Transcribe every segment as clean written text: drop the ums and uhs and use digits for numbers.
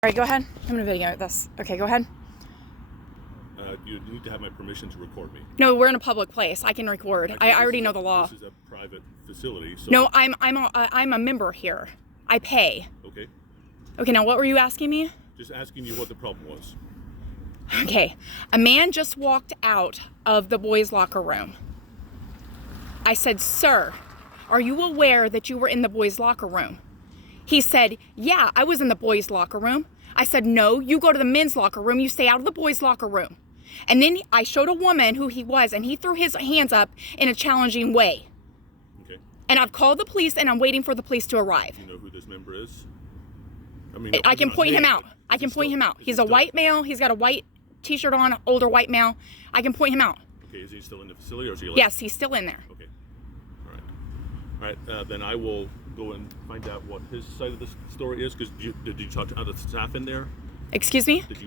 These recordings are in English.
All right, go ahead. I'm gonna video this. Okay, go ahead. You need to have my permission to record me. No, we're in a public place. I can record. I already know the law. This is a private facility. So no, I'm a member here. I pay. Okay. Okay, now what were you asking me? Just asking you what the problem was. Okay, a man just walked out of the boys' locker room. I said, "Sir, are you aware that you were in the boys' locker room?" He said, "Yeah, I was in the boys' locker room." I said, "No, you go to the men's locker room. You stay out of the boys' locker room." And then I showed a woman who he was, and he threw his hands up in a challenging way. Okay. And I've called the police, and I'm waiting for the police to arrive. Do you know who this member is? I mean, I can point him out. I can point him out. He's a white male. He's got a white t-shirt on, older white male. I can point him out. Okay, is he still in the facility or is he? Yes, he's still in there. Okay. All right. Then I will go and find out what his side of the story is. Because did you talk to other staff in there? Excuse me? Did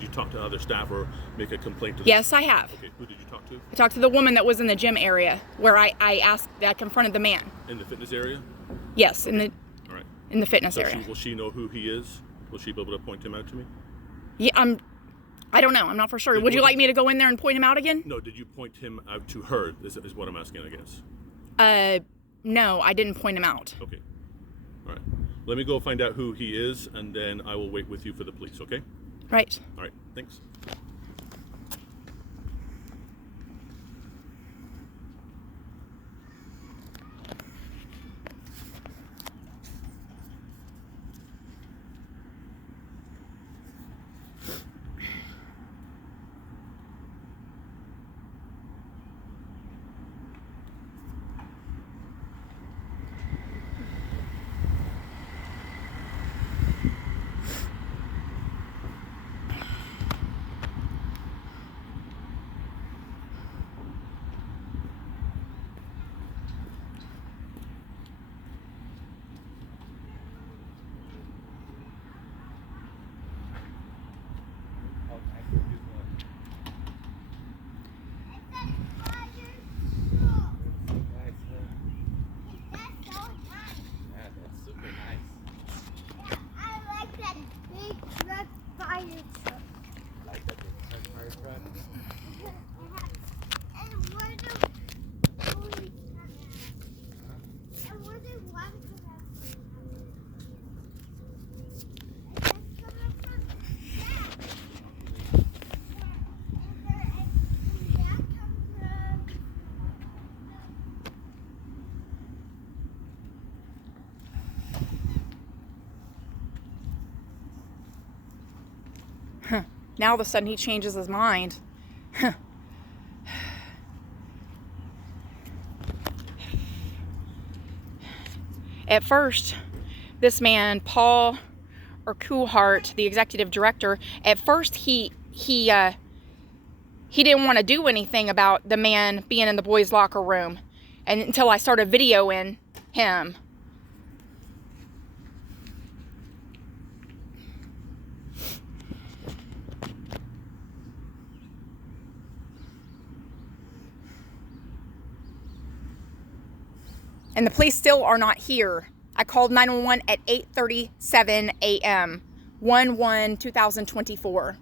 you talk to other staff or make a complaint to them? Yes, I have. Okay, who did you talk to? I talked to the woman that was in the gym area where I confronted the man. In the fitness area? Yes, All right. in the fitness So area. will she know who he is? Will she be able to point him out to me? Yeah, I don't know. I'm not for sure. Would you like me to go in there and point him out again? No, did you point him out to her is what I'm asking, I guess. No, I didn't point him out. Okay. All right. Let me go find out who he is, and then I will wait with you for the police, okay? Right. All right. Thanks. Now all of a sudden he changes his mind. At first, this man, Paul or Kuhart, the executive director, at first he didn't want to do anything about the man being in the boys' locker room, and until I started videoing him. And the police still are not here. I called 911 at 8:37 a.m. 1/1/2024.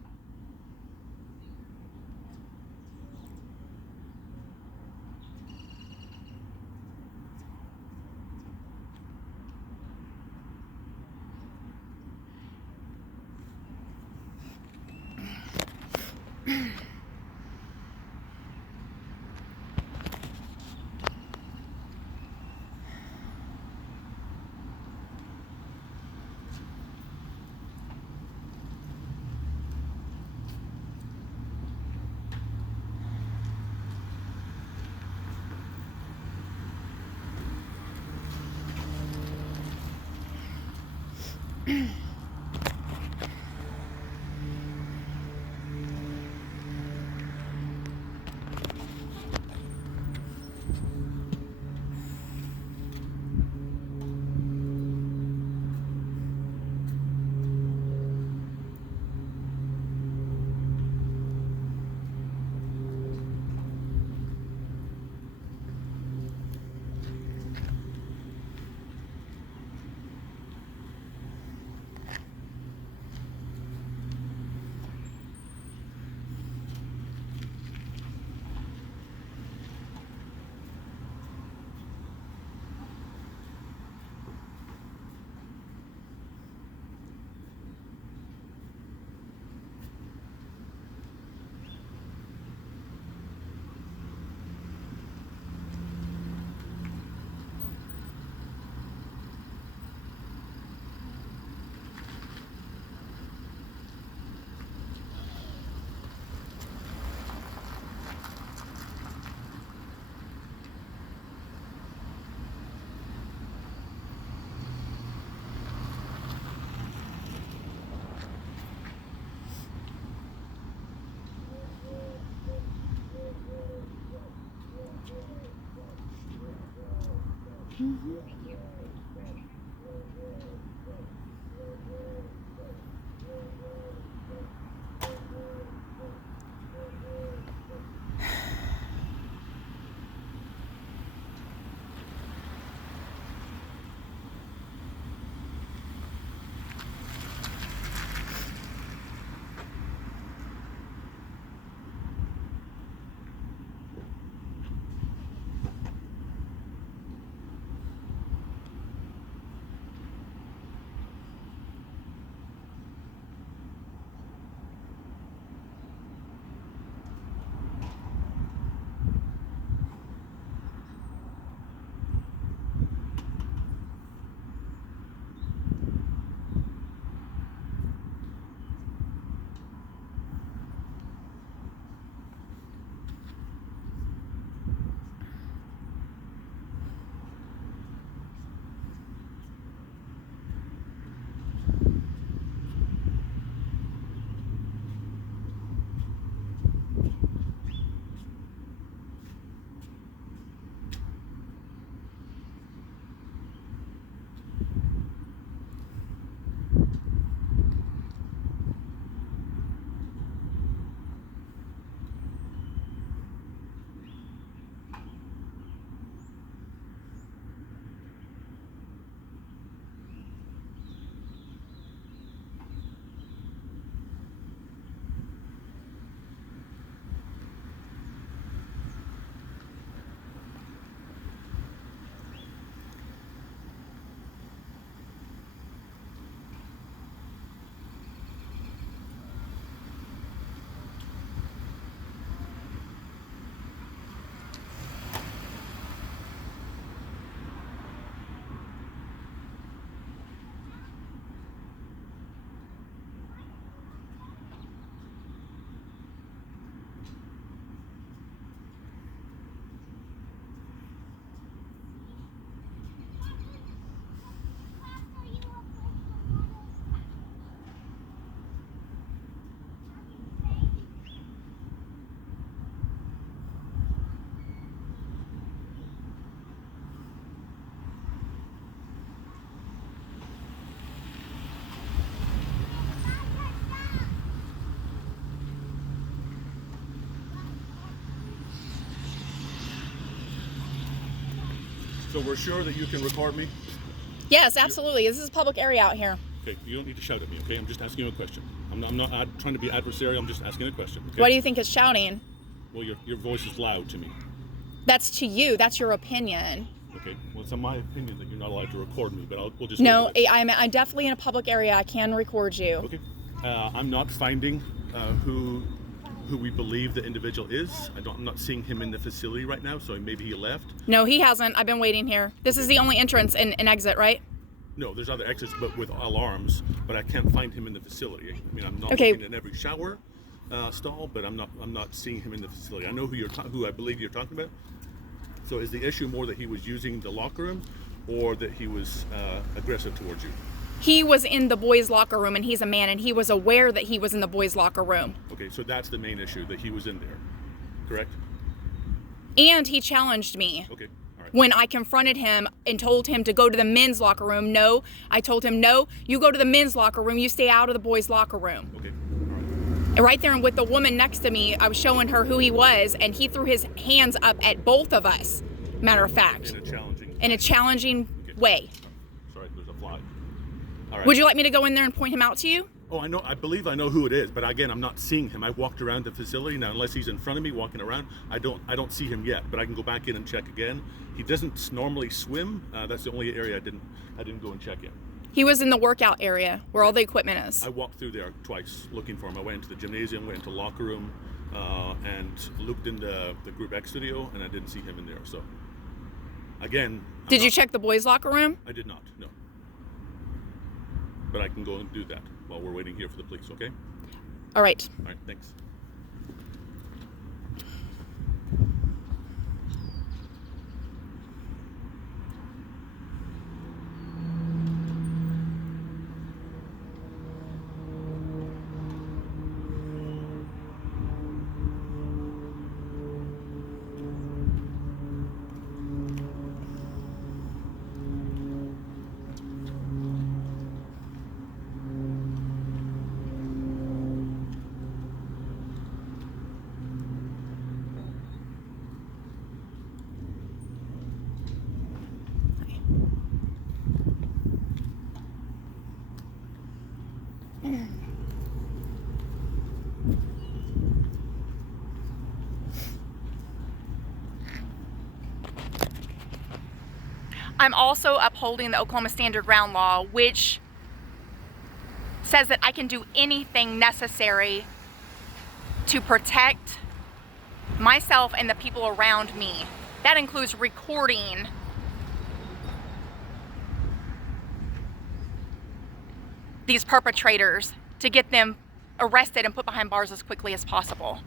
So we're sure that you can record me? Yes, absolutely. This is a public area out here. Okay, you don't need to shout at me, okay? I'm just asking you a question. I'm not trying to be adversarial, I'm just asking a question, okay? What do you think is shouting? Well, your voice is loud to me. That's to you. That's your opinion. Okay, well, it's my opinion that you're not allowed to record me, but we'll just... No, I'm definitely in a public area. I can record you. Okay. I'm not finding who we believe the individual is. I'm not seeing him in the facility right now, so maybe he left. No, he hasn't. I've been waiting here. This is the only entrance and exit, right? No, there's other exits, but with alarms, but I can't find him in the facility. I mean, I'm not looking in every shower stall, but I'm not seeing him in the facility. I know who I believe you're talking about. So is the issue more that he was using the locker room, or that he was aggressive towards you? He was in the boys' locker room, and he's a man, and he was aware that he was in the boys' locker room. Okay, so that's the main issue, that he was in there, correct? And he challenged me. Okay, all right. When I confronted him and told him to go to the men's locker room, no. I told him, no, you go to the men's locker room, you stay out of the boys' locker room. Okay, all right. And right there with the woman next to me, I was showing her who he was, and he threw his hands up at both of us, matter of fact. In a challenging way. Sorry, there's a fly. All right. Would you like me to go in there and point him out to you? Oh, I know. I believe I know who it is, but again, I'm not seeing him. I walked around the facility now. Unless he's in front of me walking around, I don't see him yet. But I can go back in and check again. He doesn't normally swim. That's the only area I didn't go and check in. He was in the workout area where all the equipment is. I walked through there twice looking for him. I went into the gymnasium, went into the locker room, and looked in the Group X studio, and I didn't see him in there. So again, did you check the boys' locker room? I did not. No. But I can go and do that while we're waiting here for the police, okay? All right. All right, thanks. I'm also upholding the Oklahoma Standard Ground Law, which says that I can do anything necessary to protect myself and the people around me. That includes recording these perpetrators to get them arrested and put behind bars as quickly as possible.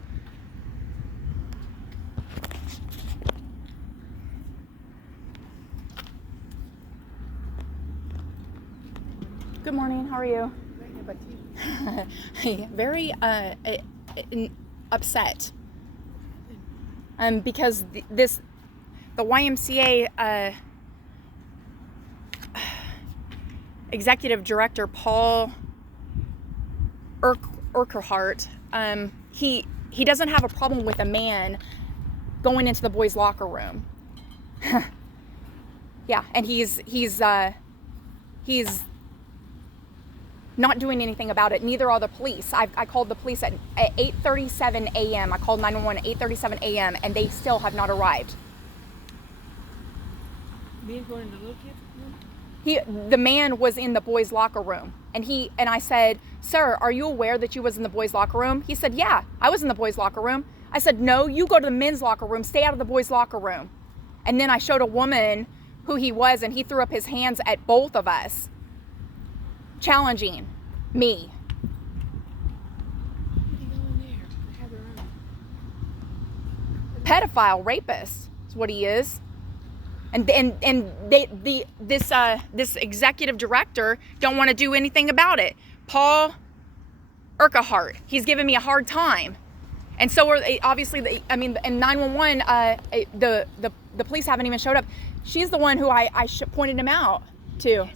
Good morning, how are you? Very upset because the YMCA executive director Paul Urquhart, he doesn't have a problem with a man going into the boys' locker room. Yeah, and he's not doing anything about it. Neither are the police. I called the police at 8:37 a.m. I called 911 at 8:37 a.m. and they still have not arrived. The man was in the boys' locker room, and I said, "Sir, are you aware that you was in the boys' locker room?" He said, "Yeah, I was in the boys' locker room." I said, "No, you go to the men's locker room. Stay out of the boys' locker room." And then I showed a woman who he was, and he threw up his hands at both of us, challenging me. Pedophile, rapist is what he is. And this executive director don't want to do anything about it. Paul Urquhart, he's giving me a hard time. And so are obviously, and 911, the police haven't even showed up. She's the one who I pointed him out to.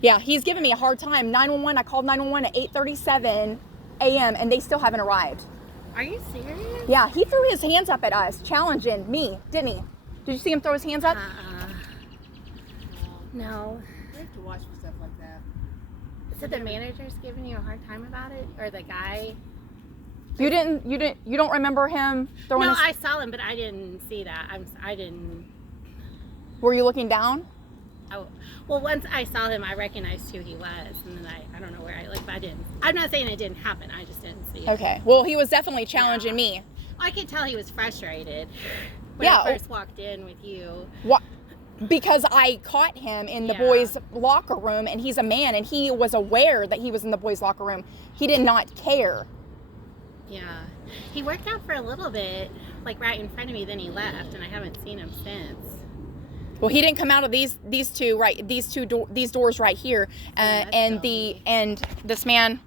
Yeah, he's giving me a hard time. 911, I called 911 at 8:37 a.m. and they still haven't arrived. Are you serious? Yeah, he threw his hands up at us, challenging me, didn't he? Did you see him throw his hands up? No. We have to watch for stuff like that. So the manager's giving you a hard time about it, or the guy? You don't remember him throwing? No, I saw him, but I didn't see that. I didn't. Were you looking down? Oh, well, once I saw him, I recognized who he was, and then I don't know where but I didn't. I'm not saying it didn't happen. I just didn't see it. Okay. Well, he was definitely challenging me. I could tell he was frustrated when Yeah. I first walked in with you. What? Because I caught him in the boys' locker room, and he's a man, and he was aware that he was in the boys' locker room. He did not care. Yeah. He worked out for a little bit, like right in front of me, then he left, and I haven't seen him since. Well, he didn't come out of these doors right here, and this man,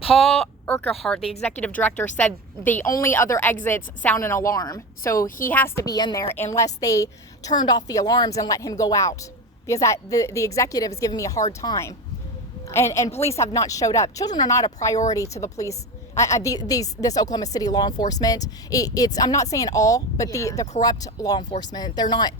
Paul Urquhart, the executive director, said the only other exits sound an alarm, so he has to be in there unless they turned off the alarms and let him go out, because the executive is giving me a hard time, and police have not showed up. Children are not a priority to the police. This Oklahoma City law enforcement, it's I'm not saying all, but the corrupt law enforcement, they're not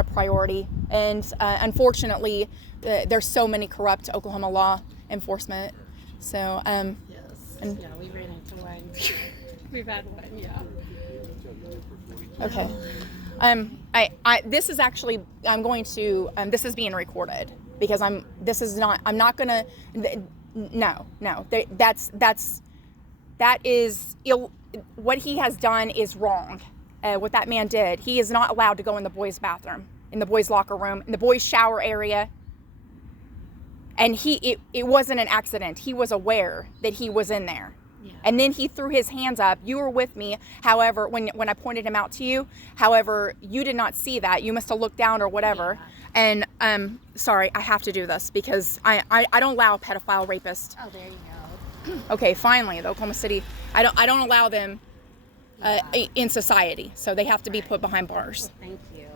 a priority, and unfortunately, there's so many corrupt Oklahoma law enforcement. So yes, yeah, we ran into one. We've had one, yeah. Okay, this is actually this is being recorded because I'm not gonna. No, that is what he has done is wrong. What that man did, he is not allowed to go in the boys' bathroom, in the boys' locker room, in the boys' shower area. And it wasn't an accident. He was aware that he was in there. Yeah. And then he threw his hands up. You were with me. However, when I pointed him out to you, however, you did not see that. You must have looked down or whatever. Yeah. And sorry, I have to do this because I don't allow pedophile rapists. Oh, there you go. Okay, finally, the Oklahoma City, I don't allow them in society, so they have to be put behind bars. Well, thank you.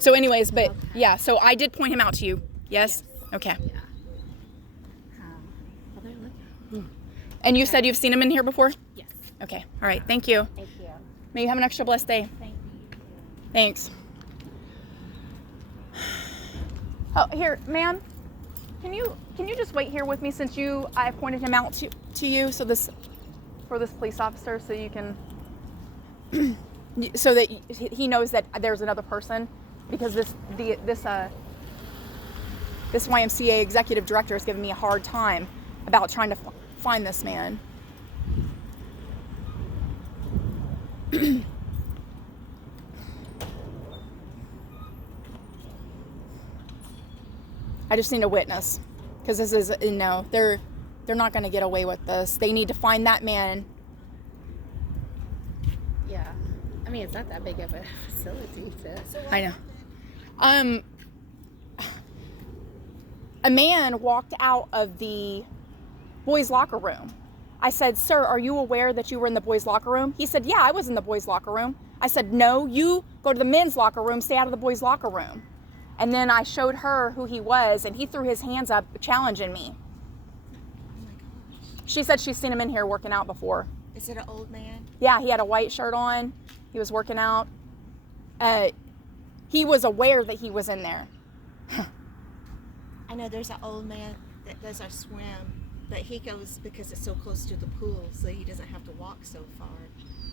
So anyways, but yeah, so I did point him out to you. Yes? Okay. Yeah. Well, they're looking. And you said you've seen him in here before? Yes. Okay. All right. Thank you. Thank you. May you have an extra blessed day. Thank you. Thanks. Oh, here, ma'am. Can you just wait here with me since I pointed him out to you for this police officer, so you can so that he knows that there's another person, because this YMCA executive director is giving me a hard time about trying to find this man. I just need a witness, because this is, they're not going to get away with this. They need to find that man. Yeah. I mean, it's not that big of a facility to... I know. A man walked out of the boys' locker room. I said, "Sir, are you aware that you were in the boys' locker room?" He said, "Yeah, I was in the boys' locker room." I said, "No, you go to the men's locker room, stay out of the boys' locker room." And then I showed her who he was, and he threw his hands up, challenging me. Oh my gosh. She said she's seen him in here working out before. Is it an old man? Yeah, he had a white shirt on. He was working out. He was aware that he was in there. I know there's an old man that does our swim, but he goes because it's so close to the pool, so he doesn't have to walk so far.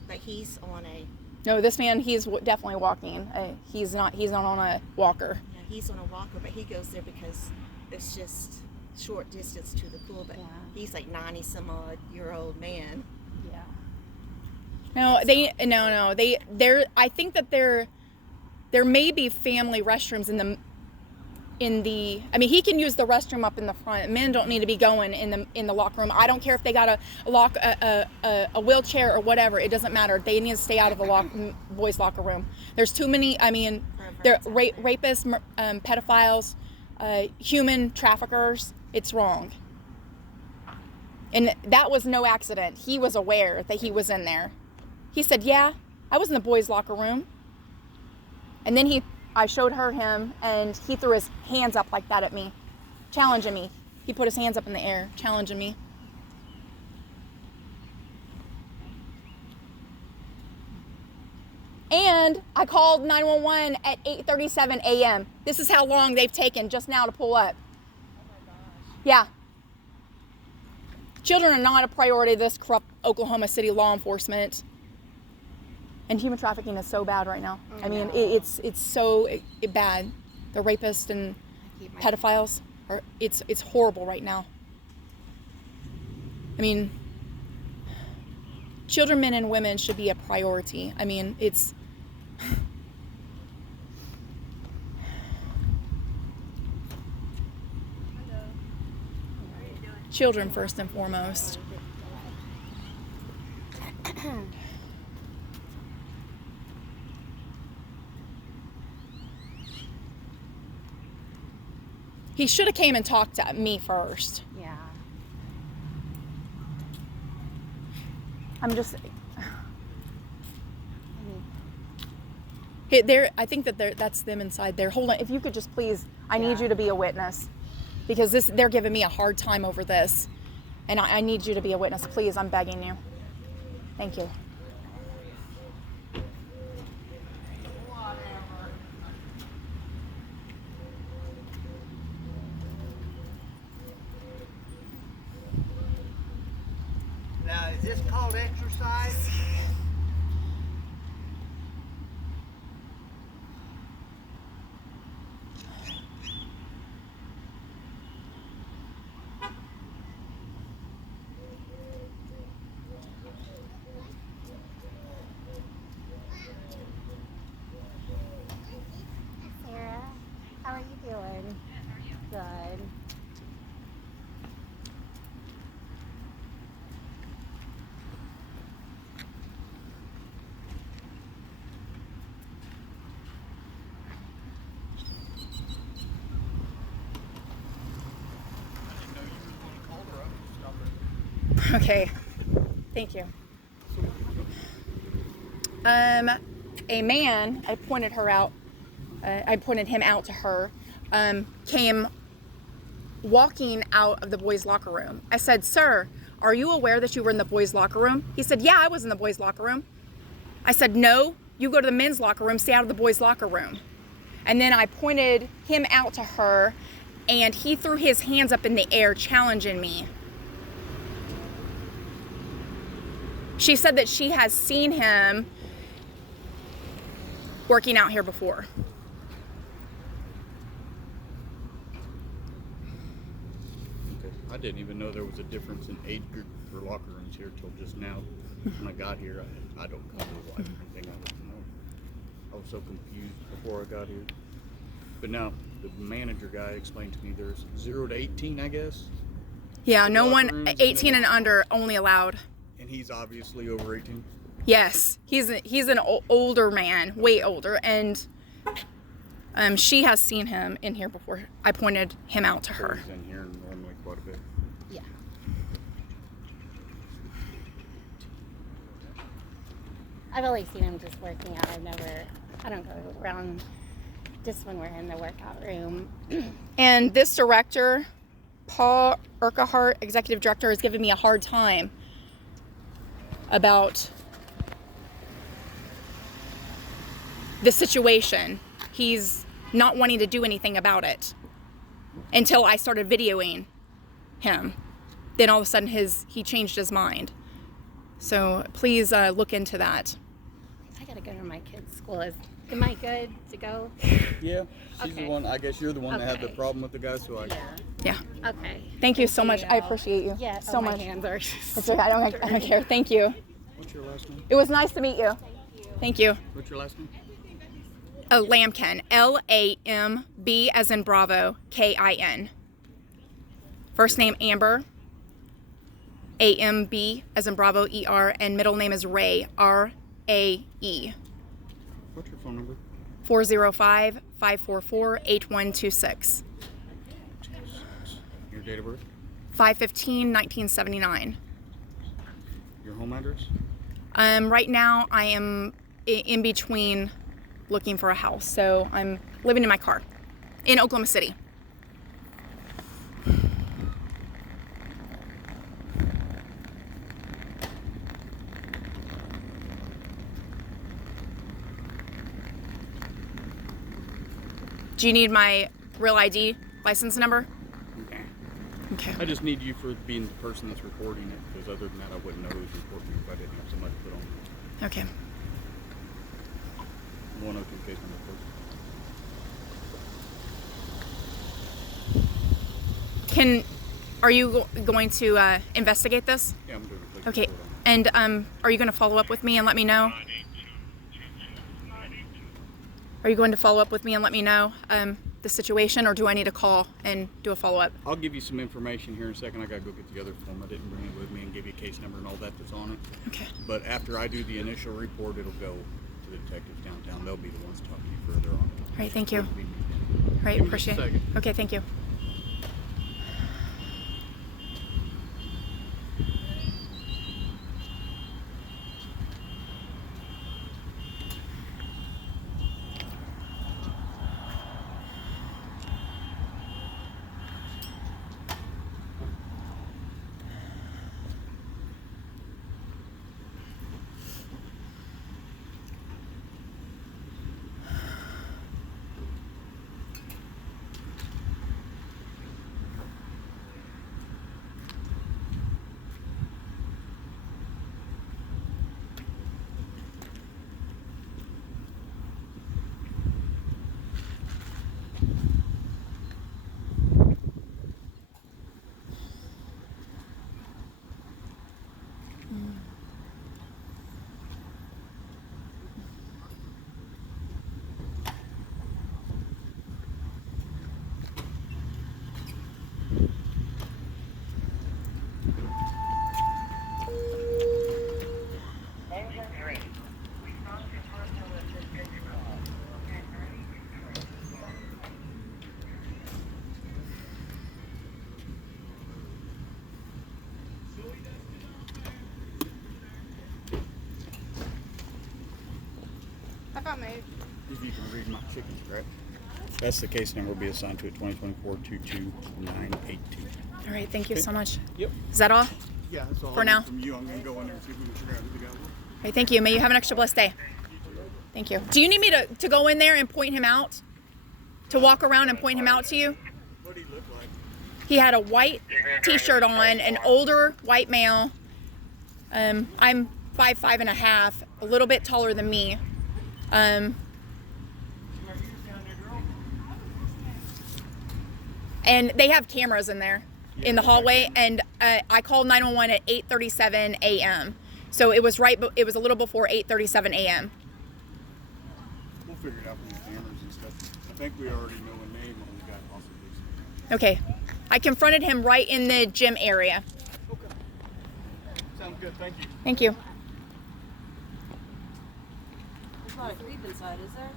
But he's on a... No, this man, he's definitely walking. He's not on a walker. Yeah, he's on a walker, but he goes there because it's just short distance to the pool. But Yeah. he's like 90-some-odd-year-old man. Yeah. No, I think that there may be family restrooms I mean, he can use the restroom up in the front. Men don't need to be going in the locker room. I don't care if they got a wheelchair or whatever. It doesn't matter. They need to stay out of the boys' locker room. There's too many. I mean, they're rapists, pedophiles, human traffickers. It's wrong. And that was no accident. He was aware that he was in there. He said, "Yeah, I was in the boys' locker room." And then I showed him, and he threw his hands up like that at me, challenging me. He put his hands up in the air, challenging me. And I called 911 at 8:37 a.m. This is how long they've taken just now to pull up. Oh my gosh. Yeah. Children are not a priority to this corrupt Oklahoma City law enforcement. And human trafficking is so bad right now. I mean, it's so bad. The rapists and pedophiles it's horrible right now. I mean, children, men, and women should be a priority. I mean, it's children first and foremost. He should have came and talked to me first. Yeah. I'm just... I think that that's them inside there. Hold on. If you could just please, I need you to be a witness. Because they're giving me a hard time over this. And I need you to be a witness. Please, I'm begging you. Thank you. Now, is this called exercise? Sarah, how are you doing? Good. Okay. Thank you. A man, I pointed him out to her, came walking out of the boys' locker room. I said, "Sir, are you aware that you were in the boys' locker room?" He said, "Yeah, I was in the boys' locker room." I said, "No, you go to the men's locker room, stay out of the boys' locker room. And then I pointed him out to her, and he threw his hands up in the air, challenging me. She said that she has seen him working out here before. Okay. I didn't even know there was a difference in age group for locker rooms here till just now. When I got here, I don't come to the wife or anything. I didn't know. I was so confused before I got here. But now, the manager guy explained to me there's 0 to 18, I guess. Yeah, no Locker one rooms 18 and and under only allowed. And he's obviously over 18. Yes, he's an older man, way older, and she has seen him in here before. I pointed him out to her. He's in here normally quite a bit. Yeah. I've only seen him just working out. I don't go around just when we're in the workout room. And this director, Paul Urquhart, executive director, has given me a hard time about the situation. He's not wanting to do anything about it until I started videoing him. Then all of a sudden he changed his mind. So please look into that. I gotta go to my kid's school. Am I good to go? Yeah, she's Okay. the one. I guess you're the one that had the Okay. problem with the guy, so I. Yeah. Okay. Thank you so much. I appreciate you so my much. hands are. It's okay. I don't care. Thank you. What's your last name? It was nice to meet you. Thank you. What's your last name? Lambkin. Lamb as in Bravo, Kin. First name Amber. AMB as in Bravo, ER, and middle name is Ray, RAE. What's your phone number? 405-544-8126. Your date of birth? 5/15/1979. Your home address? Right now I am in between looking for a house, so I'm living in my car in Oklahoma City. Do you need my real ID license number? Okay. Okay. I just need you for being the person that's recording it, because other than that, I wouldn't know who's recording if I didn't have somebody to put on. Okay. 102 case number, please. Are you going to investigate this? Yeah, I'm doing it. Okay. And are you going to follow up with me and let me know? Are you going to follow up with me and let me know the situation, or do I need to call and do a follow-up? I'll give you some information here in a second. I gotta go get the other form. I didn't bring it with me and give you a case number and all that that's on it. Okay. But after I do the initial report, it'll go to the detectives downtown. They'll be the ones talking to you further on. All right, thank you. Wouldn't be me. All right, Give me appreciate just a it. second. Okay, thank you. If you can read my chicken scratch. That's the case number will be assigned to it, 2024-22982. All right, thank you so much. Yep. Is that all? All Yeah, that's all For I need now? from you. I'm gonna go in there and see if we can figure out who the guy was. right, thank you. May you have an extra blessed day. Thank Thank you. Do you need me to go in there and point him out? To walk around and point him out to you? What do he look like? He had a white t-shirt on, an older white male. I'm 5'5.5", a little bit taller than me. And they have cameras in there, in the hallway, and I called 911 at 8:37 a.m. So it was it was a little before 8:37 a.m. We'll figure it out from the cameras and stuff. I think we already know a name on the guy possibly. Okay. I confronted him right in the gym area. Okay. Sounds good. Thank you. Thank you. There's not a creep inside, is there?